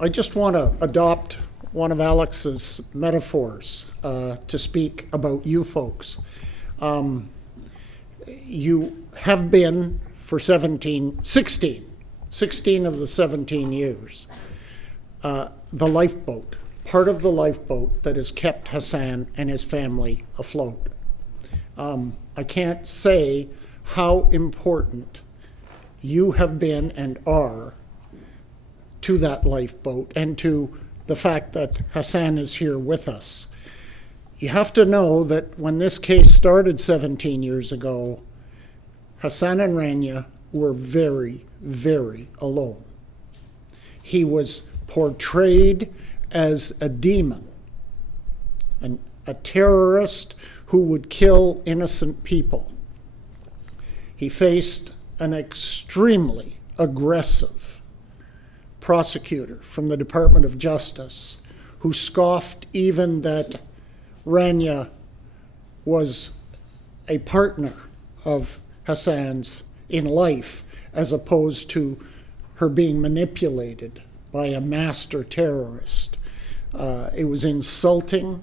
I just want to adopt one of Alex's metaphors to speak about you folks. You have been for 16 of the 17 years, the lifeboat, part of the lifeboat that has kept Hassan and his family afloat. I can't say how important you have been and are to that lifeboat and to the fact that Hassan is here with us. You have to know that when this case started 17 years ago, Hassan and Rania were very, very alone. He was portrayed as a demon, a terrorist who would kill innocent people. He faced an extremely aggressive prosecutor from the Department of Justice who scoffed even that Rania was a partner of Hassan's in life, as opposed to her being manipulated by a master terrorist. It was insulting,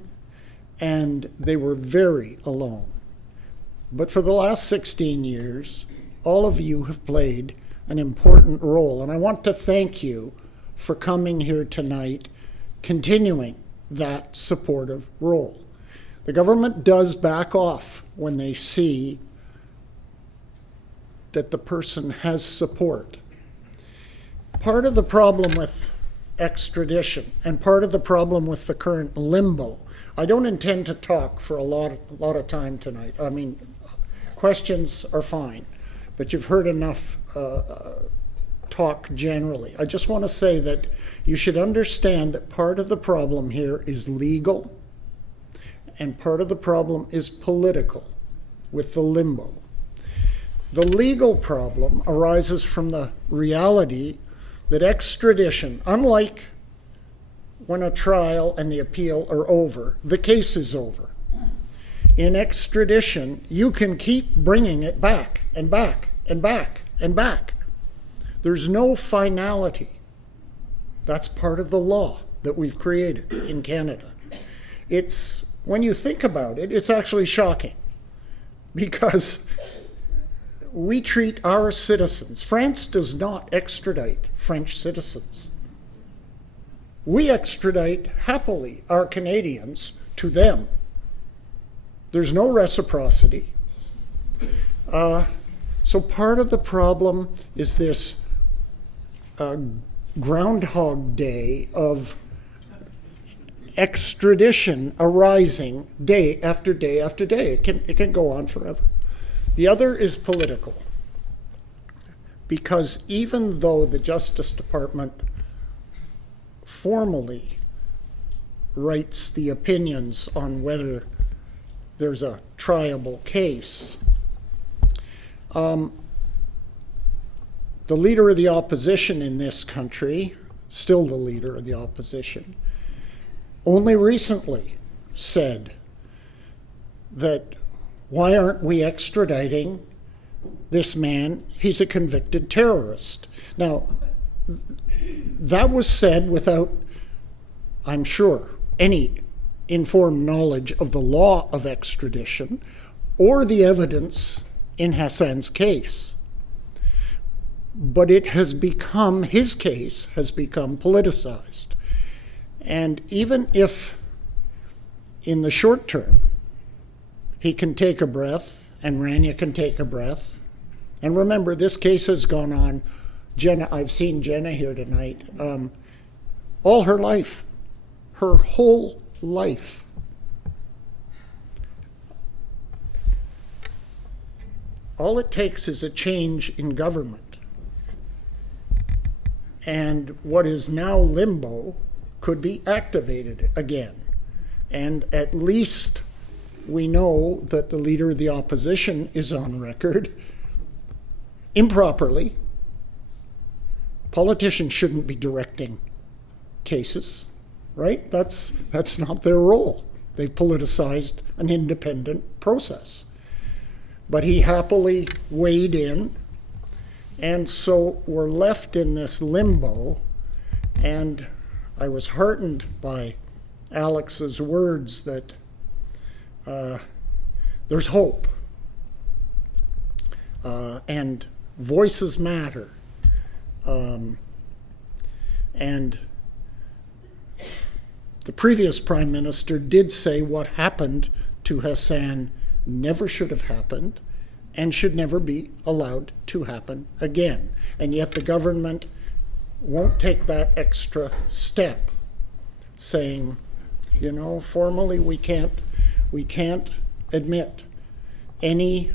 and they were very alone. But for the last 16 years, all of you have played an important role, and I want to thank you for coming here tonight, continuing that supportive role. The government does back off when they see that the person has support. Part of the problem with extradition and part of the problem with the current limbo, I don't intend to talk for a lot of time tonight. I mean, questions are fine, but you've heard enough talk generally. I just want to say that you should understand that part of the problem here is legal and part of the problem is political with the limbo. The legal problem arises from the reality that extradition, unlike when a trial and the appeal are over, the case is over. In extradition, you can keep bringing it back and back and back and back. There's no finality. That's part of the law that we've created in Canada. It's, when you think about it, it's actually shocking because we treat our citizens. France does not extradite French citizens. We extradite happily our Canadians to them. There's no reciprocity. So part of the problem is this Groundhog Day of extradition arising day after day after day. It can go on forever. The other is political, because even though the Justice Department formally writes the opinions on whether there's a triable case, the leader of the opposition in this country, still the leader of the opposition, only recently said that why aren't we extraditing this man? He's a convicted terrorist. Now, that was said without, I'm sure, any informed knowledge of the law of extradition or the evidence in Hassan's case. But it has become, his case has become politicized. And even if in the short term, he can take a breath and Rania can take a breath. And remember, this case has gone on, Jenna, I've seen Jenna here tonight, all her life, her whole life. All it takes is a change in government. And what is now limbo could be activated again. And at least we know that the leader of the opposition is on record improperly. Politicians shouldn't be directing cases, right? That's not their role. They've politicized an independent process. But he happily weighed in, and so we're left in this limbo, and I was heartened by Alex's words that there's hope, and voices matter, and the previous Prime Minister did say what happened to Hassan never should have happened and should never be allowed to happen again. And yet the government won't take that extra step, saying, you know, formally we can't admit any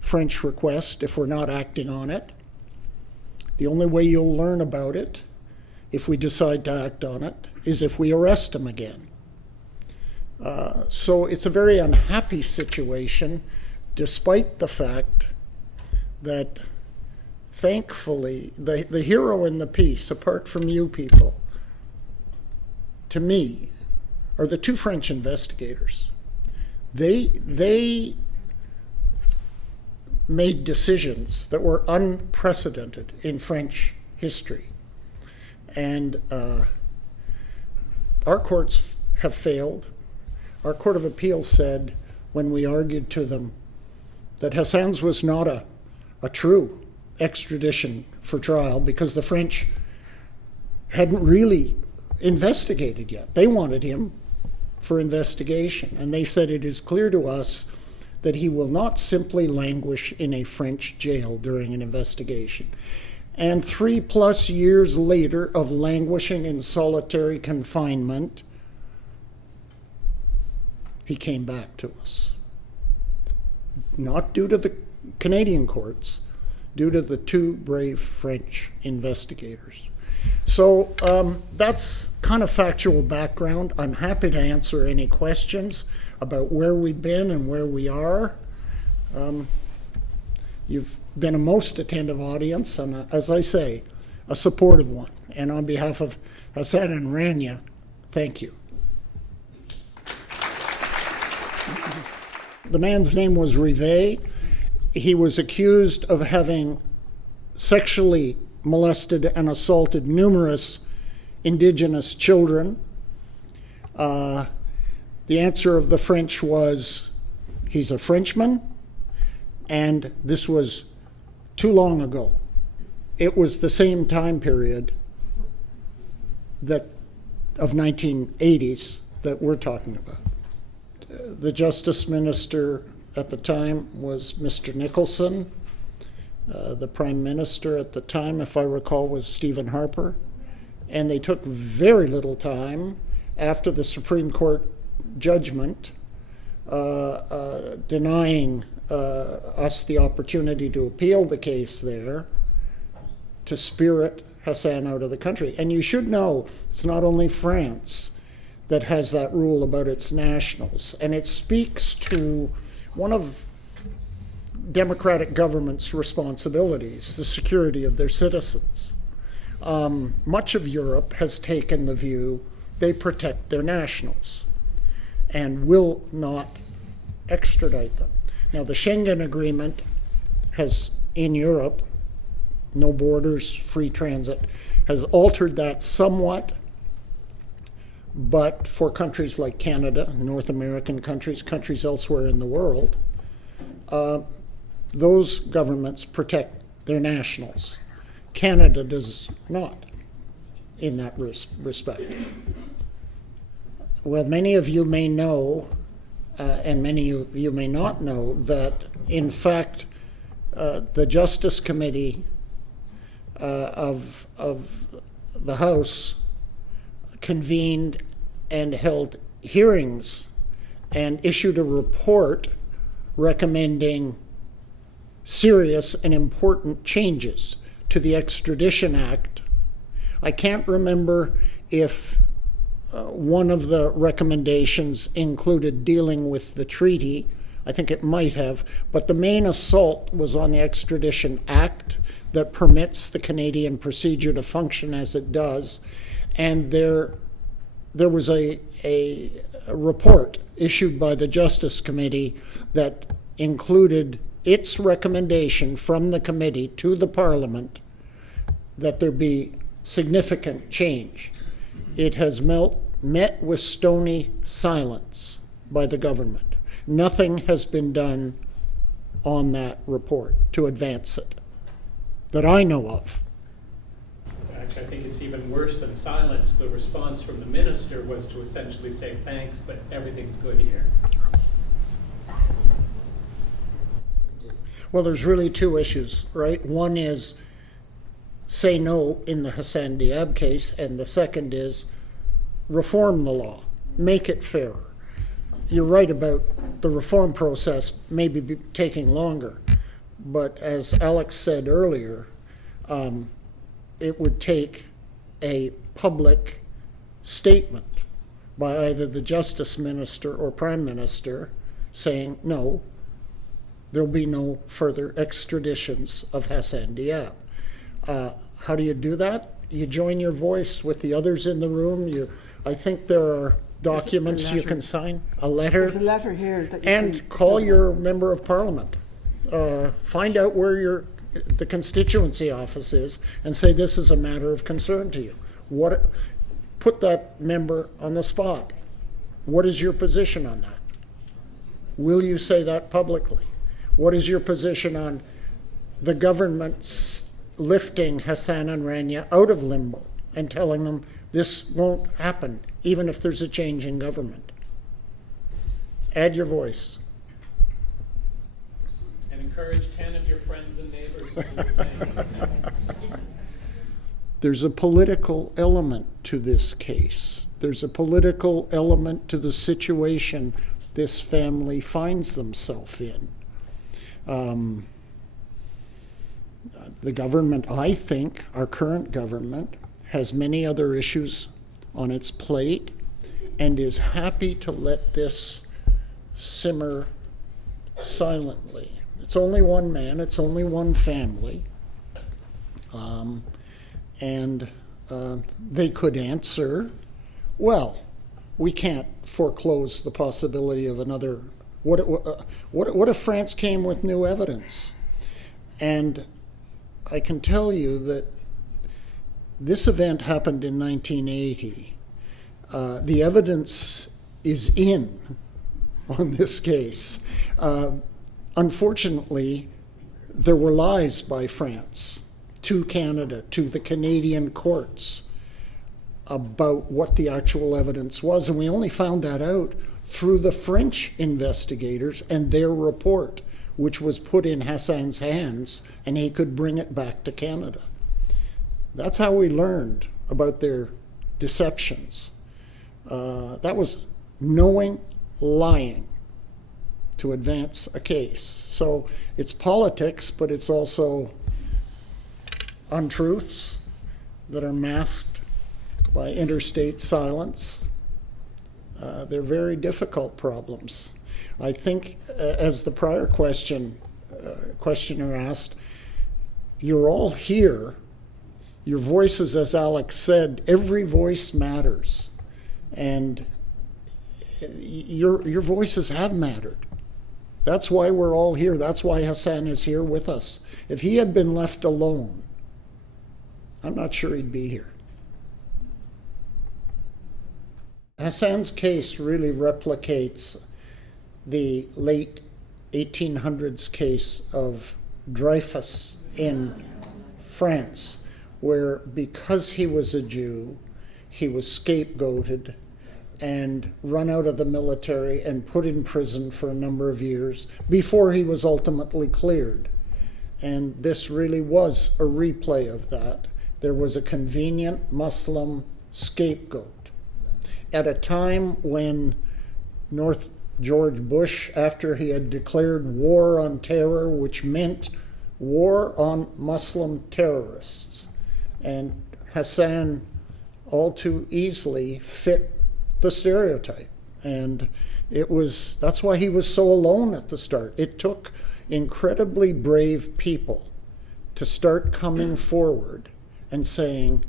French request if we're not acting on it. The only way you'll learn about it, if we decide to act on it, is if we arrest him again. So it's a very unhappy situation, despite the fact that, thankfully, the hero in the piece, apart from you people, to me, are the two French investigators. They made decisions that were unprecedented in French history. And our courts have failed. Our Court of Appeal said, when we argued to them, that Hassan's was not a true extradition for trial because the French hadn't really investigated yet. They wanted him for investigation. And they said, it is clear to us that he will not simply languish in a French jail during an investigation. And 3+ years later of languishing in solitary confinement, he came back to us. Not due to the Canadian courts, due to the two brave French investigators. So that's kind of factual background. I'm happy to answer any questions about where we've been and where we are. You've been a most attentive audience, and as I say, a supportive one. And on behalf of Hassan and Rania, thank you. The man's name was Rivet. He was accused of having sexually molested and assaulted numerous Indigenous children. The answer of the French was, he's a Frenchman, and this was too long ago. It was the same time period that of 1980s that we're talking about. The Justice Minister at the time was Mr. Nicholson. The Prime Minister at the time, if I recall, was Stephen Harper. And they took very little time after the Supreme Court judgment denying us the opportunity to appeal the case there to spirit Hassan out of the country. And you should know, it's not only France that has that rule about its nationals. And it speaks to one of democratic government's responsibilities, the security of their citizens. Much of Europe has taken the view they protect their nationals and will not extradite them. Now, the Schengen Agreement has, in Europe, no borders, free transit, has altered that somewhat. But for countries like Canada, North American countries, countries elsewhere in the world, those governments protect their nationals. Canada does not in that respect. Well, many of you may know, and many of you may not know, that in fact the Justice Committee of the House convened and held hearings and issued a report recommending serious and important changes to the Extradition Act. I can't remember if one of the recommendations included dealing with the treaty. I think it might have, but the main assault was on the Extradition Act that permits the Canadian procedure to function as it does. And there was a report issued by the Justice Committee that included its recommendation from the committee to the Parliament that there be significant change It has met with stony silence by the government. Nothing has been done on that report to advance it that I know of. Actually, I think it's even worse than silence. The response from the minister was to essentially say thanks, but everything's good here. Well, there's really two issues, right? One is say no in the Hassan Diab case, and the second is reform the law, make it fairer. You're right about the reform process maybe taking longer, but as Alex said earlier, it would take a public statement by either the Justice Minister or Prime Minister saying, no, there'll be no further extraditions of Hassan Diab. How do you do that? You join your voice with the others in the room. I think there are documents you can sign, a letter. There's a letter here. That you and can call sign. your member of parliament. Find out where the constituency office is and say this is a matter of concern to you. Put that member on the spot. What is your position on that? Will you say that publicly? What is your position on the government's lifting Hassan and Rania out of limbo and telling them this won't happen, even if there's a change in government? Add your voice. And encourage 10 of your friends and neighbors to do the same. There's a political element to this case. There's a political element to the situation this family finds themselves in. The government, I think, our current government, has many other issues on its plate and is happy to let this simmer silently. It's only one man, it's only one family. They could answer, well, we can't foreclose the possibility of another. What if France came with new evidence? And I can tell you that this event happened in 1980. The evidence is in on this case. Unfortunately, there were lies by France to Canada, to the Canadian courts, about what the actual evidence was. And we only found that out through the French investigators and their report, which was put in Hassan's hands, and he could bring it back to Canada. That's how we learned about their deceptions. That was knowing lying to advance a case. So it's politics, but it's also untruths that are masked by interstate silence. They're very difficult problems. I think, as the prior questioner asked, you're all here. Your voices, as Alex said, every voice matters. And your voices have mattered. That's why we're all here. That's why Hassan is here with us. If he had been left alone, I'm not sure he'd be here. Hassan's case really replicates the late 1800s case of Dreyfus in France, where because he was a Jew, he was scapegoated and run out of the military and put in prison for a number of years before he was ultimately cleared. And this really was a replay of that. There was a convenient Muslim scapegoat. At a time when George Bush, after he had declared war on terror, which meant war on Muslim terrorists, and Hassan all too easily fit the stereotype. And that's why he was so alone at the start. It took incredibly brave people to start coming forward and saying,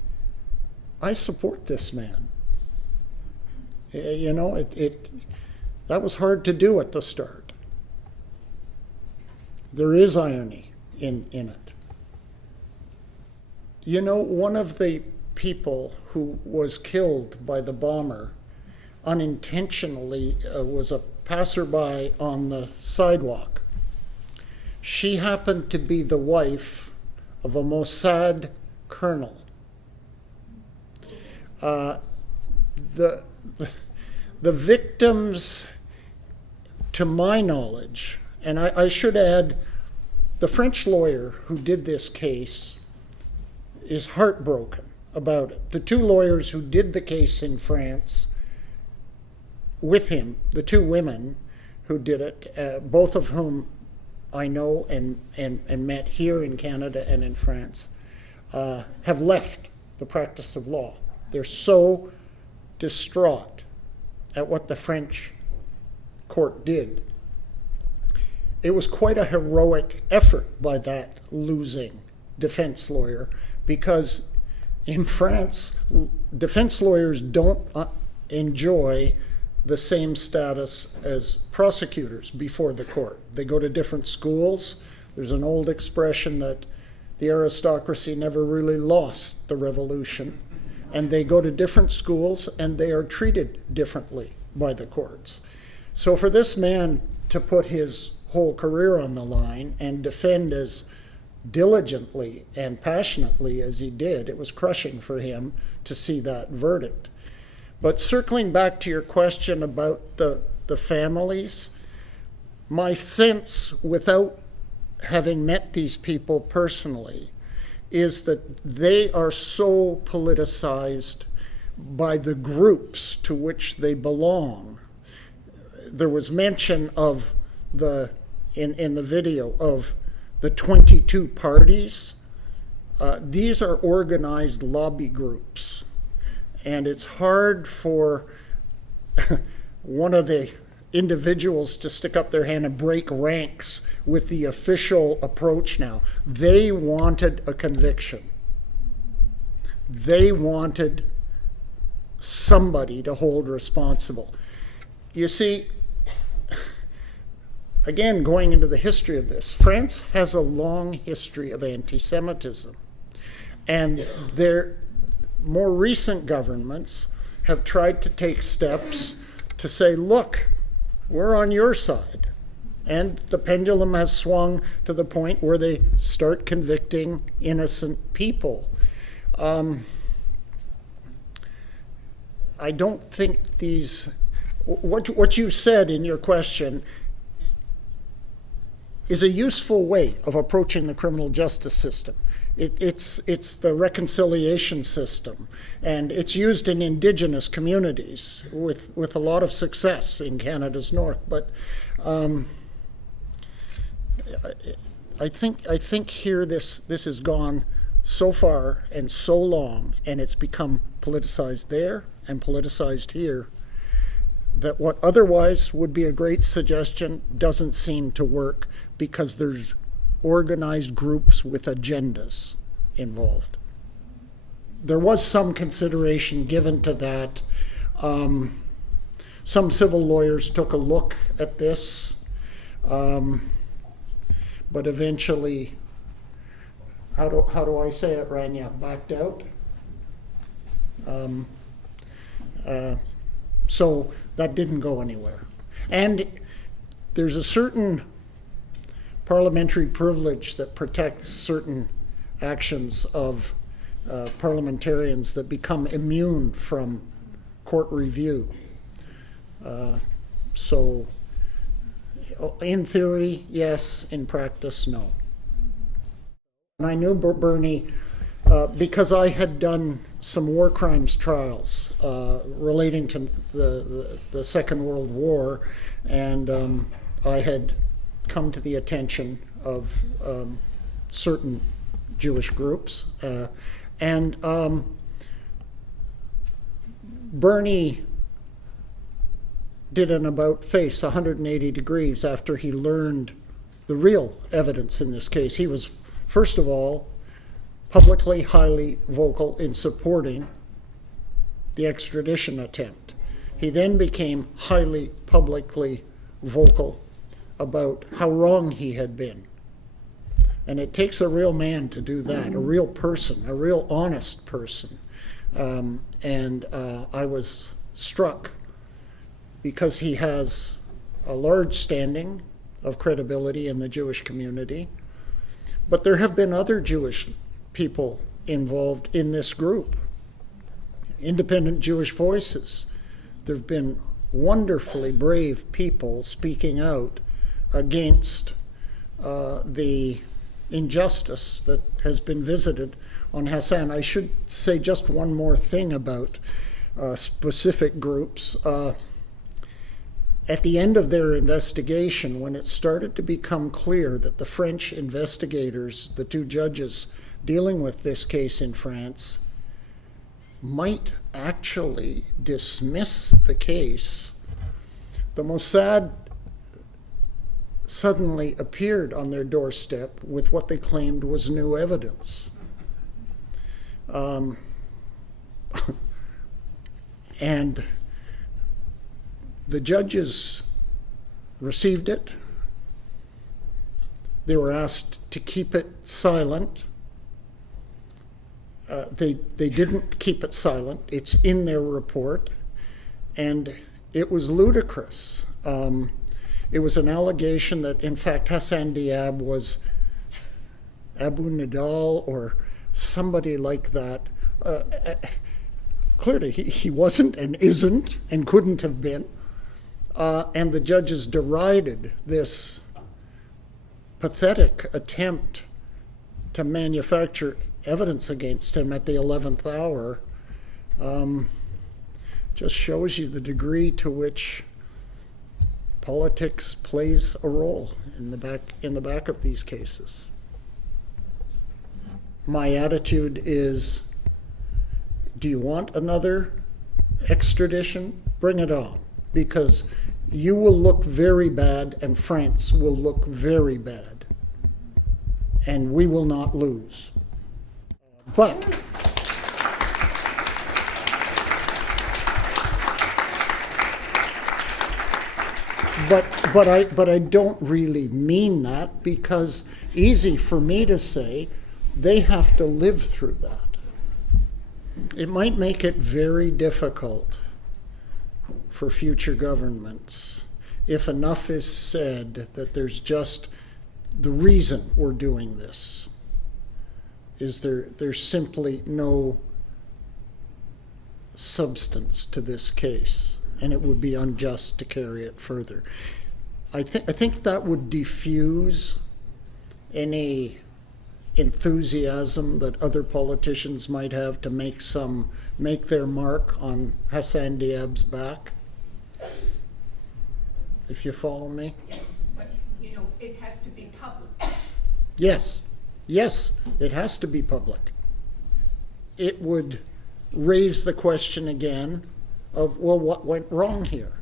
I support this man. You know, that was hard to do at the start. There is irony in it. You know, one of the people who was killed by the bomber unintentionally was a passerby on the sidewalk. She happened to be the wife of a Mossad colonel. The victims, to my knowledge, and I should add, the French lawyer who did this case is heartbroken about it. The two lawyers who did the case in France with him, the two women who did it, both of whom I know and met here in Canada and in France, have left the practice of law. They're so distraught at what the French court did. It was quite a heroic effort by that losing defense lawyer, because in France, defense lawyers don't enjoy the same status as prosecutors before the court. They go to different schools. There's an old expression that the aristocracy never really lost the revolution, and they go to different schools and they are treated differently by the courts. So for this man to put his whole career on the line and defend as diligently and passionately as he did, it was crushing for him to see that verdict. But circling back to your question about the families, my sense, without having met these people personally, is that they are so politicized by the groups to which they belong. There was mention of in the video of the 22 parties. These are organized lobby groups. And it's hard for one of the individuals to stick up their hand and break ranks with the official approach now. They wanted a conviction. They wanted somebody to hold responsible. You see, again, going into the history of this, France has a long history of anti-Semitism. And their more recent governments have tried to take steps to say, look, we're on your side. And the pendulum has swung to the point where they start convicting innocent people. I don't think what you said in your question is a useful way of approaching the criminal justice system. It's the reconciliation system, and it's used in Indigenous communities with a lot of success in Canada's north. But I think here this has gone so far and so long, and it's become politicized there and politicized here, that what otherwise would be a great suggestion doesn't seem to work, because there's organized groups with agendas involved. There was some consideration given to that. Some civil lawyers took a look at this, but eventually, how do I say it, Rania? Backed out. So that didn't go anywhere. And there's a certain parliamentary privilege that protects certain actions of parliamentarians that become immune from court review. So in theory, yes. In practice, no. And I knew Bernie because I had done some war crimes trials relating to the Second World War, and I had come to the attention of certain Jewish groups. And Bernie did an about-face 180 degrees after he learned the real evidence in this case. He was, first of all, publicly highly vocal in supporting the extradition attempt. He then became highly publicly vocal about how wrong he had been. And it takes a real man to do that, a real person, a real honest person. And I was struck because he has a large standing of credibility in the Jewish community. But there have been other Jewish people involved in this group, independent Jewish voices. There have been wonderfully brave people speaking out against the injustice that has been visited on Hassan. I should say just one more thing about specific groups. At the end of their investigation, when it started to become clear that the French investigators, the two judges dealing with this case in France, might actually dismiss the case, the Mossad suddenly appeared on their doorstep with what they claimed was new evidence. And the judges received it. They were asked to keep it silent. They didn't keep it silent. It's in their report. And it was ludicrous. It was an allegation that, in fact, Hassan Diab was Abu Nidal or somebody like that. Clearly, he wasn't and isn't and couldn't have been. And the judges derided this pathetic attempt to manufacture evidence against him at the 11th hour. Just shows you the degree to which politics plays a role in the back of these cases. My attitude is, do you want another extradition? Bring it on, because you will look very bad and France will look very bad, and we will not lose. But I don't really mean that, because easy for me to say, they have to live through that. It might make it very difficult for future governments if enough is said that there's just the reason we're doing this is there's simply no substance to this case, and it would be unjust to carry it further. I think that would diffuse any enthusiasm that other politicians might have to make their mark on Hassan Diab's back. If you follow me? Yes, but it has to be public. Yes, it has to be public. It would raise the question again of, well, what went wrong here?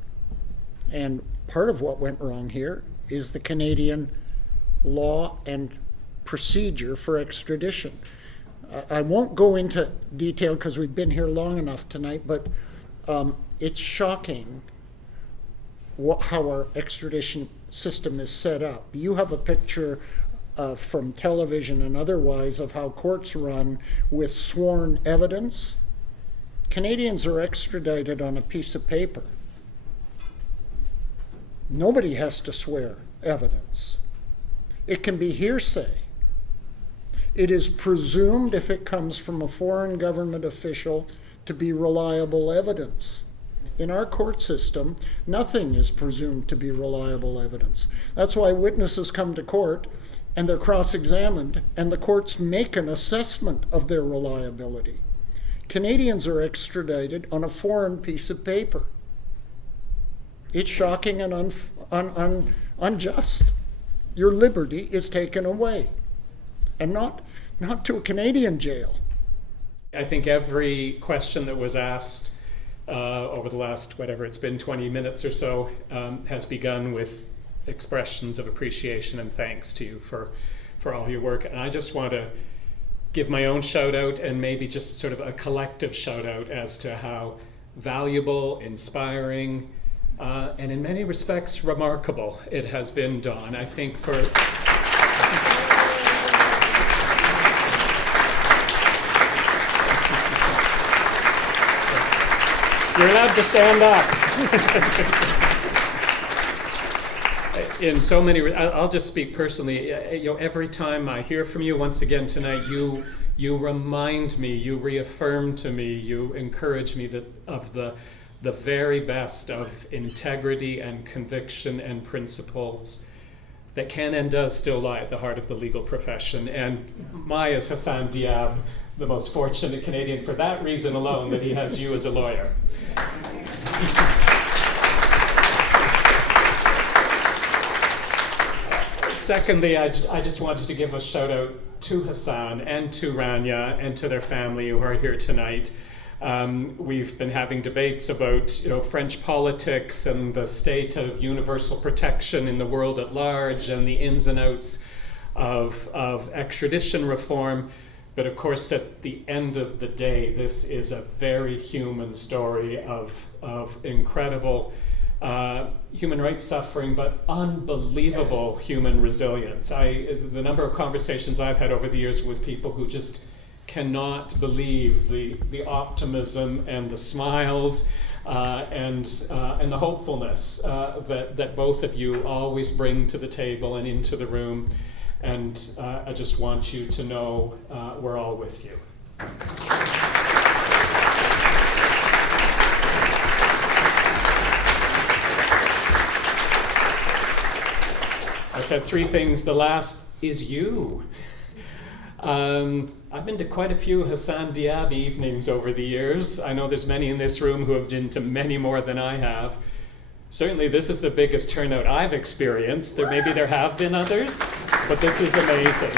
And part of what went wrong here is the Canadian law and procedure for extradition. I won't go into detail because we've been here long enough tonight, but it's shocking how our extradition system is set up. You have a picture from television and otherwise of how courts run with sworn evidence. Canadians are extradited on a piece of paper. Nobody has to swear evidence. It can be hearsay. It is presumed, if it comes from a foreign government official, to be reliable evidence. In our court system, nothing is presumed to be reliable evidence. That's why witnesses come to court and they're cross-examined, and the courts make an assessment of their reliability. Canadians are extradited on a foreign piece of paper. It's shocking and unjust. Your liberty is taken away, and not to a Canadian jail. I think every question that was asked over the last, whatever it's been, 20 minutes or so, has begun with expressions of appreciation and thanks to you for all your work. And I just want to give my own shout out, and maybe just sort of a collective shout out as to how valuable, inspiring, and in many respects remarkable it has been, Dawn. I think for You're allowed to stand up. In so many, I'll just speak personally. Every time I hear from you once again tonight, you remind me, you reaffirm to me, you encourage me of the very best of integrity and conviction and principles that can and does still lie at the heart of the legal profession. And is Hassan Diab the most fortunate Canadian for that reason alone, that he has you as a lawyer. Secondly, I just wanted to give a shout out to Hassan and to Rania and to their family who are here tonight. We've been having debates about French politics and the state of universal protection in the world at large and the ins and outs of extradition reform. But of course, at the end of the day, this is a very human story of incredible human rights suffering, but unbelievable human resilience. The number of conversations I've had over the years with people who just cannot believe the optimism and the smiles and the hopefulness that both of you always bring to the table and into the room. And I just want you to know we're all with you. I said three things. The last is you. I've been to quite a few Hassan Diab evenings over the years. I know there's many in this room who have been to many more than I have. Certainly this is the biggest turnout I've experienced. Maybe there have been others, but this is amazing.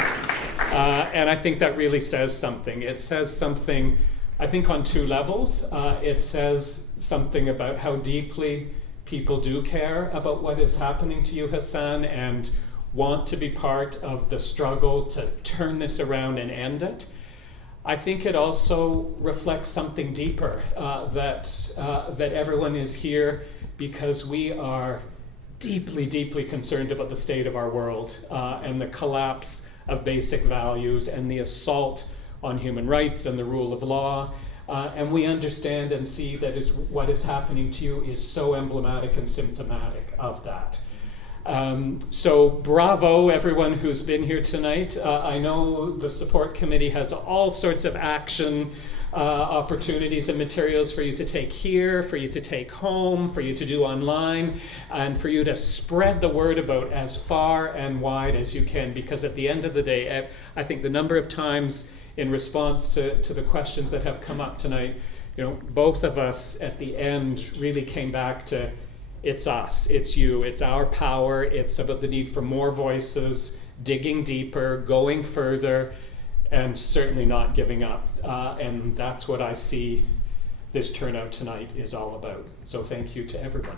And I think that really says something. It says something, I think, on two levels. It says something about how deeply people do care about what is happening to you, Hassan, and want to be part of the struggle to turn this around and end it. I think it also reflects something deeper, that everyone is here because we are deeply, deeply concerned about the state of our world and the collapse of basic values and the assault on human rights and the rule of law. And we understand and see that what is happening to you is so emblematic and symptomatic of that. So bravo, everyone who's been here tonight. I know the support committee has all sorts of action opportunities and materials for you to take here, for you to take home, for you to do online, and for you to spread the word about as far and wide as you can, because at the end of the day, I think the number of times in response to the questions that have come up tonight, both of us at the end really came back to it's us, it's you, it's our power, it's about the need for more voices, digging deeper, going further, and certainly not giving up. And that's what I see this turnout tonight is all about. So thank you to everyone.